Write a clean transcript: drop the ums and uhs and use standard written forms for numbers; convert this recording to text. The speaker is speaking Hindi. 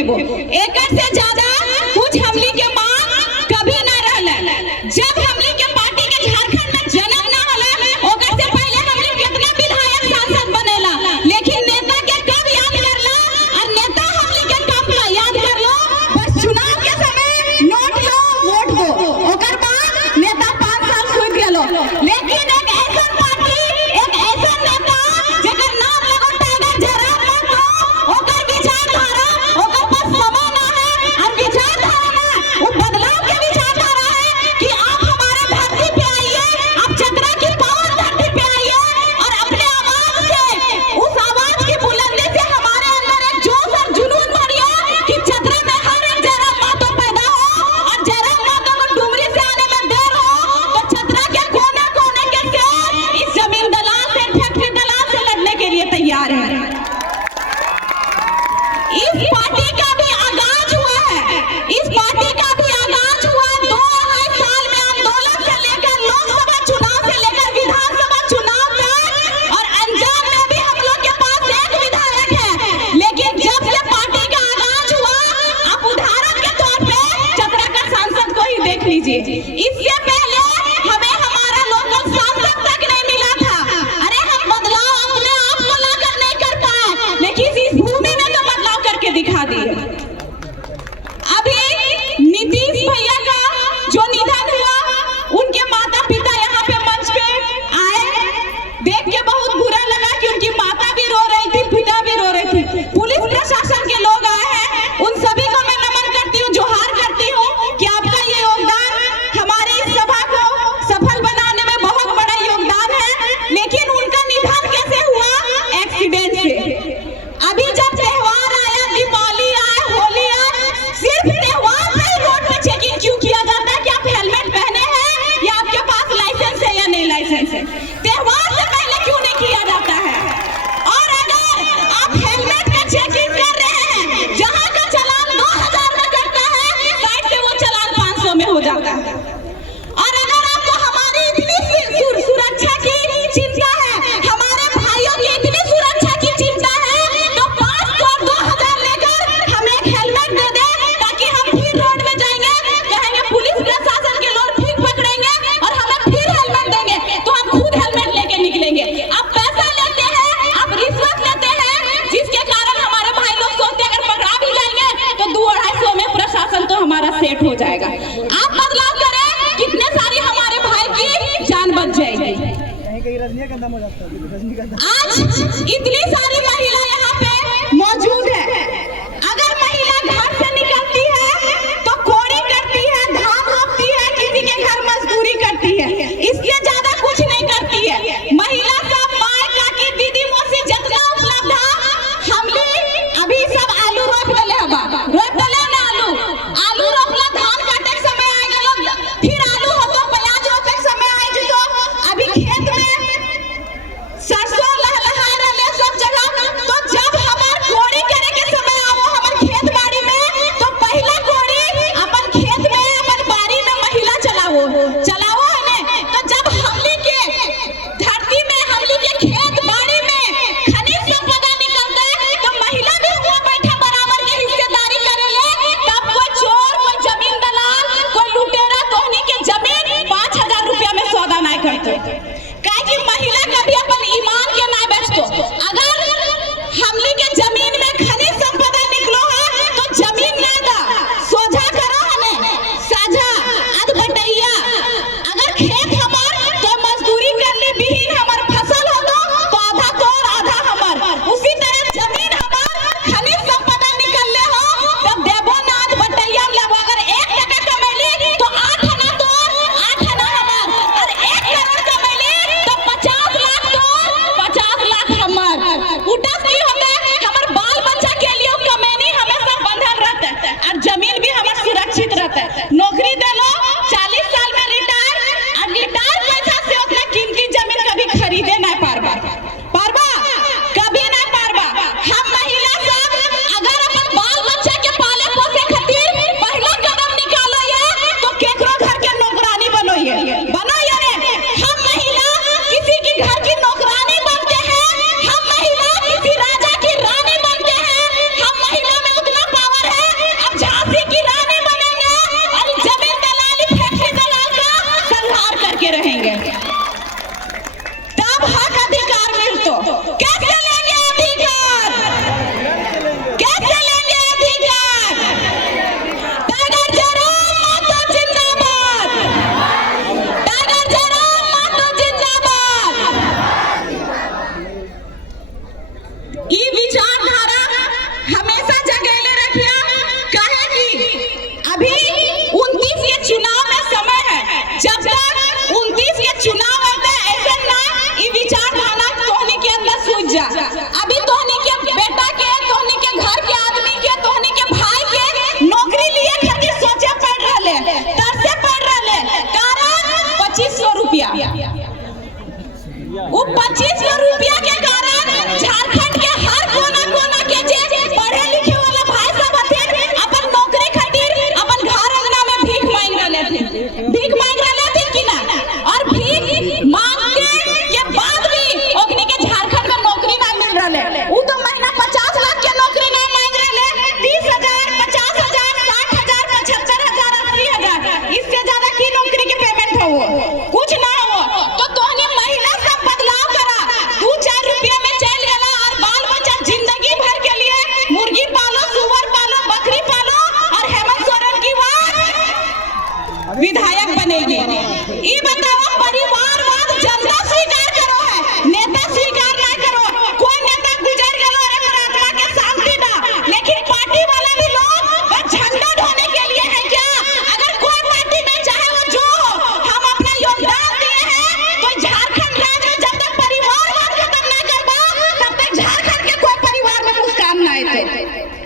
थे वो। एक से ज्यादा कुछ हमनी के मांग कभी ना रहला। जब हमनी के पार्टी के झारखंड में जन्म ना होला ओकर से पहले हमनी कितना विधायक सांसद बनेला, लेकिन नेता के कब याद करला और नेता हमनी के कब याद करलो। बस चुनाव के समय नोट लो वोट दो, ओकर बाद नेता 5 साल सूत गेलो। लेकिन एक ऐसा पार्टी, एक ऐसा नेता जेकर नाम लगो टाइगर जयराम मतो, ओकर विचारधारा, ओकर पास समय ना है और विचारधारा ना वो बदलाव के विचारधारा है कि आप हमारे धरती पे आइए, आप चतरा की पावन धरती पे आइए और अपने आवाज से, उस आवाज की बुलंदी से हमारे अंदर एक जोश और जुनून भरिए कि चतरा में हर एक जयराम मतो पैदा हो और जयराम मतो को डुमरी से आने में देर हो तो चतरा के कोने कोने के शेर इस जमीन दलाल से, फैक्ट्री दलाल से लड़ने के लिए तैयार है। इस पार्टी का भी आगाज हुआ है, इस पार्टी का भी आगाज हुआ 2 साल में आंदोलन से लेकर लोकसभा चुनाव से लेकर विधानसभा चुनाव तक, और अंजाम में भी हम लोग के पास एक विधायक है। लेकिन जब से पार्टी का आगाज हुआ, आप उदाहरण के तौर पे चतरा का सांसद को ही देख लीजिए। इससे पहले हमें हमारा लोकल सांसद तक नहीं मिला था। अरे हम बदलाव अपने आप को लाकर नहीं कर पाए, लेकिन इस भूमि में तो बदलाव करके दिखा दिए। अभी नीतीश भैया का जो निधन हुआ, उनके माता पिता यहाँ पे मंच पे आए, देख के बहुत बुरा लगा कि उनकी माता भी रो रही थी, पिता भी रो रहे थे। पुलिस प्रशासन के लोग आए हैं, उन सभी को मैं नमन करती हूँ, जोहार करती हूँ कि आपका ये योगदान हमारे इस सभा को सफल बनाने में बहुत बड़ा योगदान है। लेकिन उनका निधन कैसे हुआ? एक्सीडेंट से। अभी जब त्योहार आया, दीपावली आया, होली आया, सिर्फ त्योहार पे ही रोड पे चेकिंग क्यों किया जाता है कि आप हेलमेट पहने हैं या आपके पास लाइसेंस है या नहीं लाइसेंस है? त्योहार से पहले क्यों नहीं किया जाता है? और अगर आप हेलमेट का चेकिंग कर रहे हैं, जहां का चालान 2000 में कटता है, साइड से वो चालान 500 में हो जाता है। और अगर आपको हमारी इतनी सुरक्षा की चिंता है, हमारे भाइयों की इतनी सुरक्षा की चिंता है, तो 500 और 2000 लेकर हमें एक हेलमेट दे दे, ताकि हम फिर रोड में जाएंगे, कहेंगे पुलिस प्रशासन के लोग ठीक पकड़ेंगे और हमें फिर हेलमेट देंगे, तो हम खुद हेलमेट लेके निकलेंगे। आप पैसा लेते हैं, आप रिश्वत लेते हैं, जिसके कारण हमारे भाई लोग सोचते हैं अगर पकड़ा भी जाएंगे तो 200-250 में प्रशासन तो हमारा सेट हो जाएगा। आप बदलाव करें, कितने सारी हमारे भाई की जान बच जाएगी। आज इतनी सारी महिला यहाँ पे मौजूद है। अगर महिला घर से निकलती है तो कोड़ी करती है, धान रोपती है, किसी के घर मजदूरी करती है, इससे ज्यादा कुछ नहीं करती है। महिला सब माँ, काकी, दीदी, मौसी जितना उपलब्ध है, हमने अभी सब आलू रोप ले रोप दले ना, आलू रोपला, धान काटे के समय आएगा लोग, फिर आलू हो तो प्याज रोपे के समय आएगी, तो अभी खेत में सरसों लहलहा रहे सब जगह, तो थे।